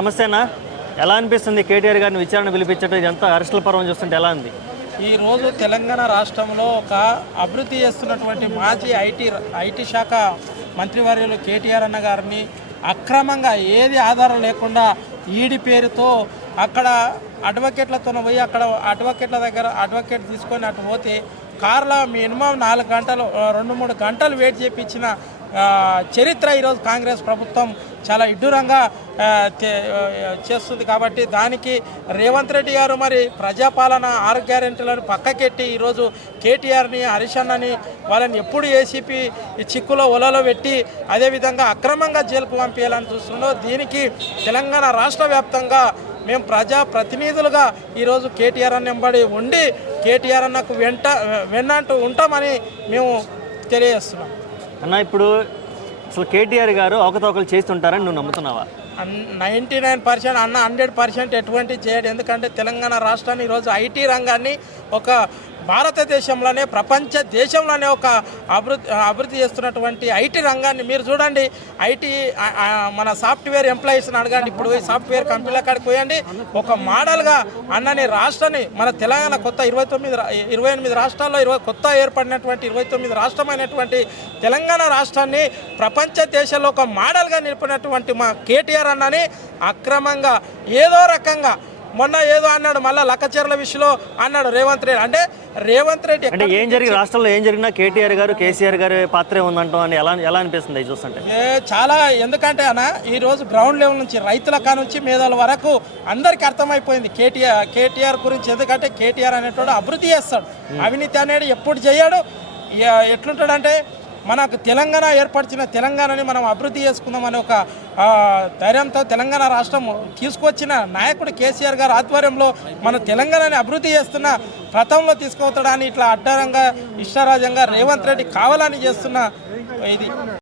నమస్తేనా, ఎలా అనిపిస్తుంది కేటీఆర్ గారిని విచారణ పిలిపించడం? ఇదంతా అరెస్టుల పర్వం చూస్తుంటే ఎలా ఉంది? ఈరోజు తెలంగాణ రాష్ట్రంలో ఒక అభివృద్ధి చేస్తున్నటువంటి మాజీ ఐటీ శాఖ మంత్రివర్యులు కేటీఆర్ అన్న గారిని అక్రమంగా ఏది ఆధారం లేకుండా ఈడీ పేరుతో అక్కడ అడ్వకేట్లతో పోయి అక్కడ అడ్వకేట్ల దగ్గర అడ్వకేట్ తీసుకొని అటు పోతే కార్లో మినిమం 4 గంటలు 2-3 గంటలు వెయిట్ చేయించిన చరిత్ర ఈరోజు కాంగ్రెస్ ప్రభుత్వం చాలా ఇడ్డూరంగా చేస్తుంది. కాబట్టి దానికి రేవంత్ రెడ్డి గారు మరి ప్రజాపాలన 6 గ్యారెంటీలను పక్కకెట్టి ఈరోజు కేటీఆర్ని హరీష్ అన్నని వాళ్ళని ఎప్పుడు ఏసీపీ చిక్కులో ఒలలో పెట్టి అదేవిధంగా అక్రమంగా జైలుకు పంపించాలని చూస్తుండో దీనికి తెలంగాణ రాష్ట్ర వ్యాప్తంగా మేము ప్రజాప్రతినిధులుగా ఈరోజు కేటీఆర్ అన్న వెంబడి ఉండి కేటీఆర్ అన్నకు వెన్నంటూ ఉంటామని మేము తెలియజేస్తున్నాం. అన్న, ఇప్పుడు అసలు కేటీఆర్ గారు అవకతవకలు చేస్తుంటారని నువ్వు నమ్ముతున్నావా? 99% అన్న 100% ఎటువంటి చేయడు. ఎందుకంటే తెలంగాణ రాష్ట్రాన్ని ఈరోజు ఐటీ రంగాన్ని ఒక భారతదేశంలోనే ప్రపంచ దేశంలోనే ఒక అభివృద్ధి చేస్తున్నటువంటి ఐటీ రంగాన్ని మీరు చూడండి. ఐటీ మన సాఫ్ట్వేర్ ఎంప్లాయీస్ని అడగండి, ఇప్పుడు సాఫ్ట్వేర్ కంపెనీల కాడికి పోయండి. ఒక మోడల్గా అన్నని రాష్ట్రాన్ని మన తెలంగాణ కొత్త 28 రాష్ట్రాల్లో కొత్త ఏర్పడినటువంటి 29 రాష్ట్రమైనటువంటి తెలంగాణ రాష్ట్రాన్ని ప్రపంచ దేశంలో ఒక మోడల్గా నిలిపినటువంటి మా కేటీఆర్ అన్నని అక్రమంగా ఏదో రకంగా మొన్న ఏదో అన్నాడు, మళ్ళీ లక్కచెర్ల విషయంలో అన్నాడు రేవంత్ రెడ్డి. అంటే రేవంత్ రెడ్డి అంటే ఏం జరిగి రాష్ట్రంలో ఏం జరిగినా కేటీఆర్ గారు కేసీఆర్ గారి పాత్రే ఉందంటాం అని ఎలా అనిపిస్తుంది చూస్తుంటే? చాలా. ఎందుకంటే అన్న ఈరోజు గ్రౌండ్ లెవెల్ నుంచి రైతుల కానుంచి మేధావుల వరకు అందరికీ అర్థమైపోయింది కేటీఆర్ గురించి. ఎందుకంటే కేటీఆర్ అనేటోడు అభివృద్ధి చేస్తాడు, అవినీతి అనేది ఎప్పుడు చేయడు. ఎట్లుంటాడంటే మనకు తెలంగాణ ఏర్పరిచిన తెలంగాణని మనం అభివృద్ధి చేసుకుందామని ఒక ధైర్యంతో తెలంగాణ రాష్ట్రం తీసుకొచ్చిన నాయకుడు కేసీఆర్ గారు ఆధ్వర్యంలో మన తెలంగాణని అభివృద్ధి చేస్తున్న ప్రథంలో తీసుకుపోతాడని ఇట్లా అడ్డంగా ఇష్టరాజ్యంగా రేవంత్ రెడ్డి కావాలని చేస్తున్న ఇది